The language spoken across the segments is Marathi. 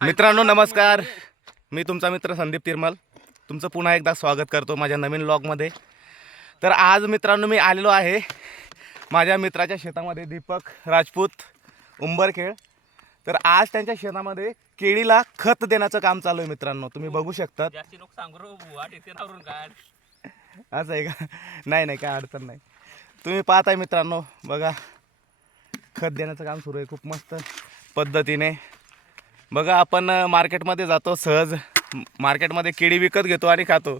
मित्रांनो नमस्कार. मी तुमचा मित्र संदीप तिरमल. तुमचं पुन्हा एकदा स्वागत करतो माझ्या नवीन ब्लॉगमध्ये तर आज मित्रांनो मी आलेलो आहे माझ्या मित्राच्या शेतामध्ये दीपक राजपूत उंबरखेड. तर आज त्यांच्या शेतामध्ये केळीला खत देण्याचं काम चालू आहे मित्रांनो. तुम्ही बघू शकता असं आहे का? नाही नाही काय अडचण नाही. तुम्ही पाहताय मित्रांनो बघा. खत देण्याचं काम सुरू आहे. खूप मस्त. पद्धतीने. बघा आपण मार्केटमध्ये जातो सहज. मार्केटमध्ये केळी विकत घेतो आणि खातो.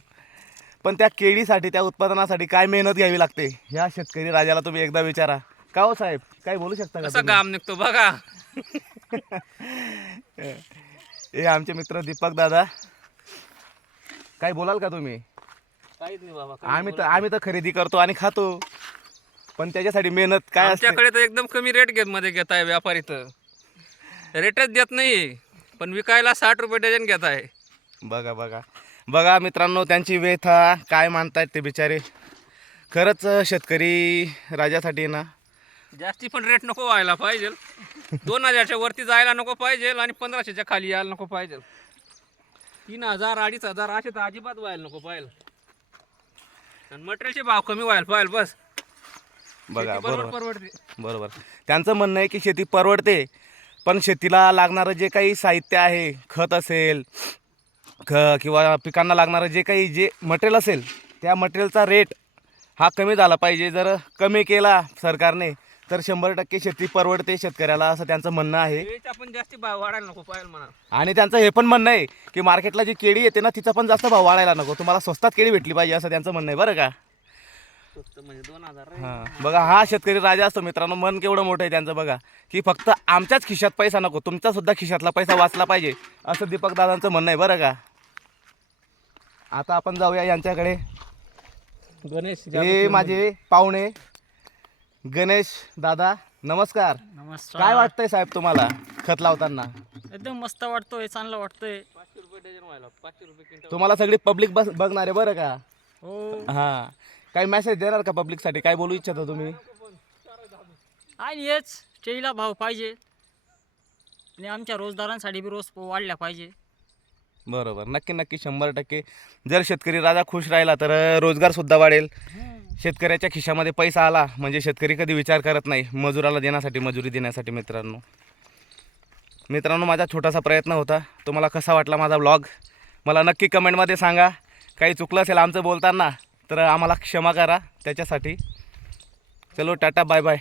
पण त्या केळीसाठी त्या उत्पादनासाठी काय मेहनत घ्यावी लागते ह्या शेतकरी राजाला तुम्ही एकदा विचारा. का हो साहेब? काय बोलू शकता का? काम निघतो बघा. हे आमचे मित्र दीपक दादा. काय बोलाल का तुम्ही? काहीच नाही बाबा आम्ही तर आम्ही तर खरेदी करतो आणि खातो. पण त्याच्यासाठी मेहनत काय आमच्याकडे तर एकदम कमी रेट घेत मध्ये घेत आहे व्यापारी तर. रेटच देत नाही पण विकायला साठ रुपये डझन घेत आहे. बघा बघा. बघा मित्रांनो त्यांची व्यथा काय मानतायत ते बिचारे. खरंच शेतकरी राजासाठी ना. जास्ती पण रेट नको व्हायला पाहिजे. दोन हजारच्या वरती जायला नको पाहिजे आणि पंधराशेच्या खाली यायला नको पाहिजे. तीन हजार अडीच हजार असे तर अजिबात व्हायला नको पाहिजे. आणि मटेरियलचे भाव कमी व्हायला पाहिजे बस. बघा बरोबर. परवडते. बरोबर. त्यांचं म्हणणं आहे की शेती परवडते पण शेतीला लागणारं जे काही साहित्य आहे खत असेल ख किंवा पिकांना लागणारं जे काही जे मटेरियल असेल त्या मटेरियलचा रेट हा कमी झाला पाहिजे. जर कमी केला सरकारने तर शंभर टक्के शेती परवडते शेतकऱ्याला असं त्यांचं म्हणणं आहे. केळीचा पण जास्ती भाव वाढायला नको पाहिजे म्हणा आणि त्यांचं हे पण म्हणणं आहे की मार्केटला जी केळी येते ना तिचा पण जास्त भाव वाढायला नको. तुम्हाला स्वस्तात केळी भेटली पाहिजे असं त्यांचं म्हणणं आहे बरं का? म्हणजे दोन हजार रे. हां. बघा हा शेतकरी राजा असतो मित्रांनो मन केवढं मोठं आहे त्यांचं बघा. की फक्त आमच्याच खिशात पैसा नको तुमचा सुद्धा खिशातला पैसा वाचला पाहिजे असं दीपक दादांचं म्हणणं आहे बरं का. आता आपण जाऊया यांच्याकडे. गणेश हे माझे पाहुणे गणेश दादा नमस्कार. नमस्कार. काय वाटतंय साहेब तुम्हाला खत लावताना? एकदम मस्त वाटतोय चांगलं वाटतंय. पाचशे रुपये डझन व्हायला पाचशे रुपये क्विंटल तुम्हाला सगळी पब्लिक बस बघणार आहे बरं का? हो. हां. काही मेसेज देणार का पब्लिकसाठी काय बोलू इच्छिता तुम्ही? आणि हेच. केळीला भाव पाहिजे. आणि आमच्या रोजदारांसाठी बी रोज वाढल्या पाहिजे. बरोबर. नक्की नक्की शंभर टक्के. जर शेतकरी राजा खुश राहिला तर रोजगार सुद्धा वाढेल. शेतकऱ्याच्या खिशामध्ये पैसा आला म्हणजे शेतकरी कधी विचार करत नाही मजुराला देण्यासाठी मजुरी देण्यासाठी मित्रांनो. मित्रांनो माझा छोटासा प्रयत्न होता. तुम्हाला कसा वाटला माझा ब्लॉग मला नक्की कमेंटमध्ये सांगा. काही चुकलं असेल आमचं बोलताना तर आम्हाला क्षमा करा त्याच्यासाठी. चलो टाटा बाय बाय.